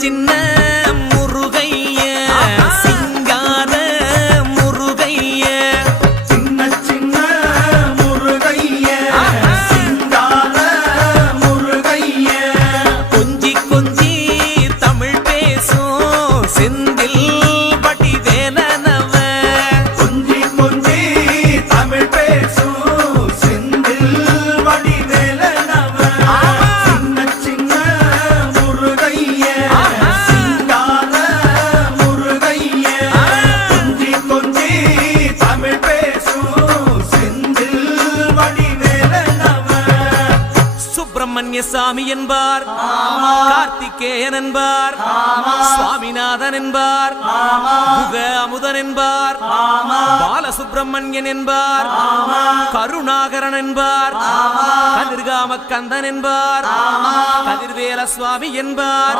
சின்ன முருகைய சிங்கார முருகைய சின்ன சின்ன முருகைய சிங்கார முருகைய கொஞ்சி கொஞ்சி தமிழ் பேசும் செந்தில் பட்டி வேலனவ கொஞ்சி கொஞ்சி தமிழ் பேசும் செந்தில் படி வேலனவ சின்ன சின்ன முருகைய சிங்கார முருகைய கொஞ்சி கொஞ்சி தமிழ் பேசும் செந்தில் படி வேலனவ சுப்பிரமணிய சாமி என்பார் கார்த்திகேயன் என்பார் சுவாமிநாதன் என்பார் முக அமுதன் என்பார் பாலசுப்பிரமணியன் என்பார் கருணாகரன் என்பார் கதிர்காம கந்தன் என்பார் கதிர்வேல சுவாமி என்பார்